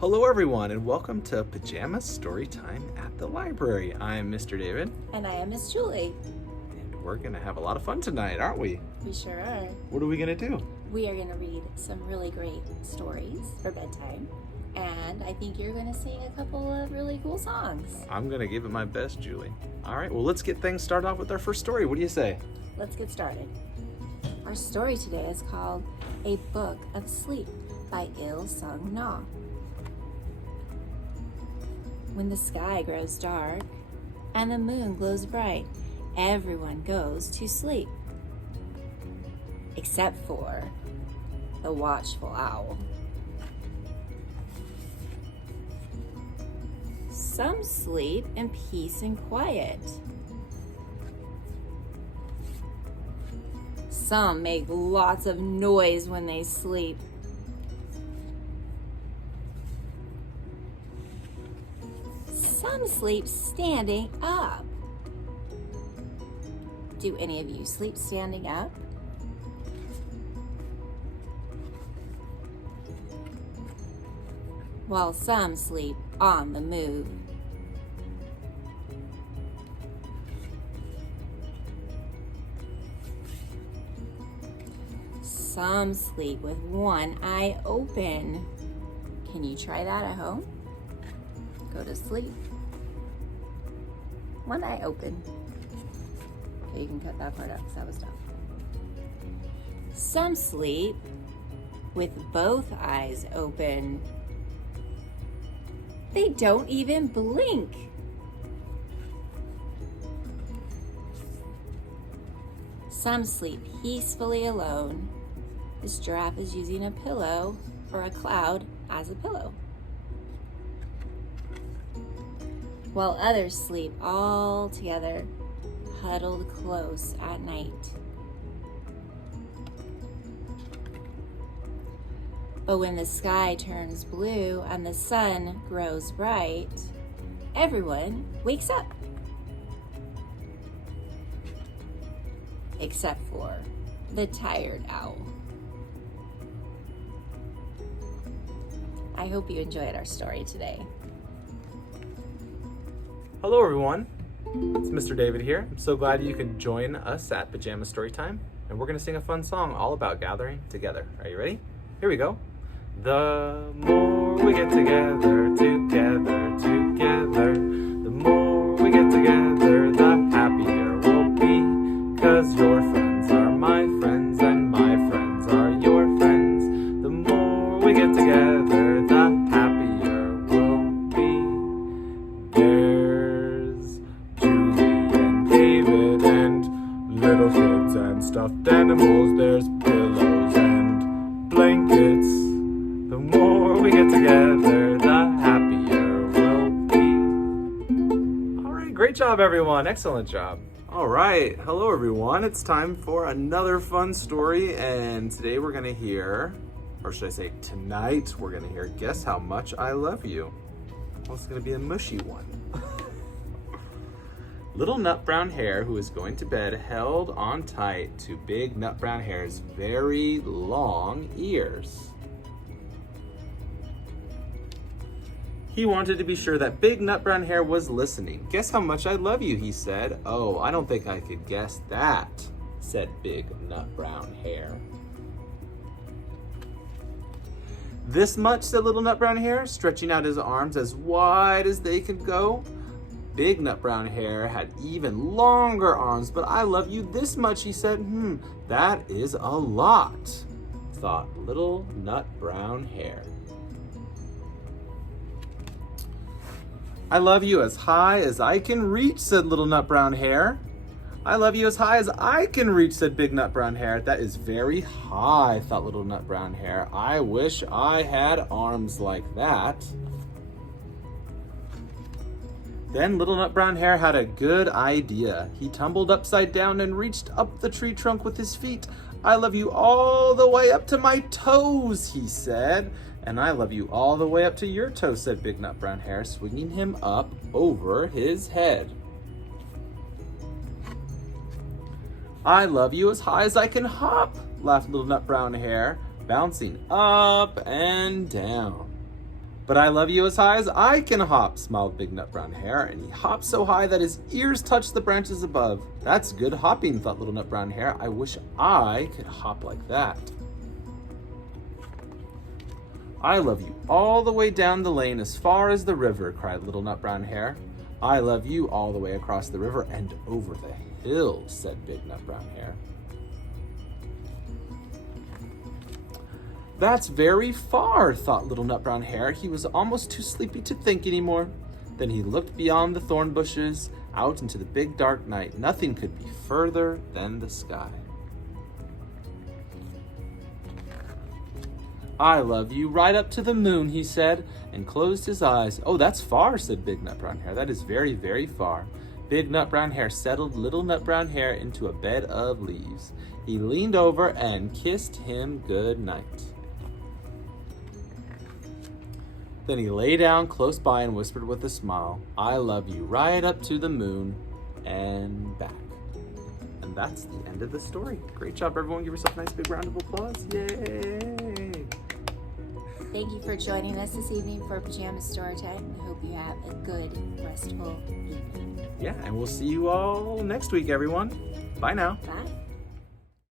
Hello everyone and welcome to Pajama Storytime at the library. I'm Mr. David. And I am Miss Julie. And we're gonna have a lot of fun tonight, aren't we? We sure are. What are we gonna do? We are going to read some really great stories for bedtime. And I think you're going to sing a couple of really cool songs. I'm gonna give it my best, Julie. All right, well let's get things started off with our first story. What do you say? Let's get started. Our story today is called A Book of Sleep by Il Sung Na. When the sky grows dark and the moon glows bright, everyone goes to sleep. Except for the watchful owl. Some sleep in peace and quiet. Some make lots of noise when they sleep. Some sleep standing up. Do any of you sleep standing up? While some sleep on the move. Some sleep with one eye open. Can you try that at home? Go to sleep. One eye open. Okay, you can cut that part out because that was dumb. Some sleep with both eyes open. They don't even blink. Some sleep peacefully alone. This giraffe is using a pillow or a cloud as a pillow. While others sleep all together, huddled close at night. But when the sky turns blue and the sun grows bright, everyone wakes up. Except for the tired owl. I hope you enjoyed our story today. Hello everyone, it's Mr. David here. I'm so glad you could join us at Pajama Storytime, and we're gonna sing a fun song all about gathering together. Are you ready? Here we go. The more we get together, together, together, the more we get together, the happier we'll be. 'Cause your friends are my friends and my friends are your friends. The more we get together, the happier we'll be. There's Julie and David and little kids and stuffed animals. There's pillows and blankets. The more we get together, the happier we'll be. All right, great job, everyone. Excellent job. All right, hello, everyone. It's time for another fun story, and today we're gonna hear, or should I say tonight, we're gonna hear Guess How Much I Love You. Well, it's gonna be a mushy one. Little Nut Brown Hare, who is going to bed, held on tight to Big Nut Brown Hare's very long ears. He wanted to be sure that Big Nut Brown Hare was listening. Guess how much I love you, he said. Oh, I don't think I could guess that, said Big Nut Brown Hare. This much, said Little Nut Brown Hare, stretching out his arms as wide as they could go. Big Nut Brown Hare had even longer arms, but I love you this much, he said. That is a lot, thought Little Nut Brown Hare. I love you as high as I can reach, said Little Nut Brown Hare. I love you as high as I can reach, said Big Nut Brown Hare. That is very high, thought Little Nut Brown Hare. I wish I had arms like that. Then Little Nut Brown Hare had a good idea. He tumbled upside down and reached up the tree trunk with his feet. I love you all the way up to my toes, he said. And I love you all the way up to your toes, said Big Nut Brown Hare, swinging him up over his head. I love you as high as I can hop, laughed Little Nut Brown Hare, bouncing up and down. But I love you as high as I can hop, smiled Big Nut Brown Hare, and he hopped so high that his ears touched the branches above. That's good hopping, thought Little Nut Brown Hare. I wish I could hop like that. I love you all the way down the lane as far as the river, cried Little Nut Brown Hare. I love you all the way across the river and over the hill, said Big Nut Brown Hare. That's very far, thought Little Nut Brown Hare. He was almost too sleepy to think anymore. Then he looked beyond the thorn bushes, out into the big dark night. Nothing could be further than the sky. I love you right up to the moon, he said, and closed his eyes. Oh, that's far, said Big Nut Brown Hare. That is very, very far. Big Nut Brown Hare settled Little Nut Brown Hare into a bed of leaves. He leaned over and kissed him good night. Then he lay down close by and whispered with a smile, I love you right up to the moon and back. And that's the end of the story. Great job, everyone. Give yourself a nice big round of applause. Yay! Thank you for joining us this evening for Pajama Storytime. We hope you have a good, restful evening. Yeah, and we'll see you all next week, everyone. Bye now. Bye.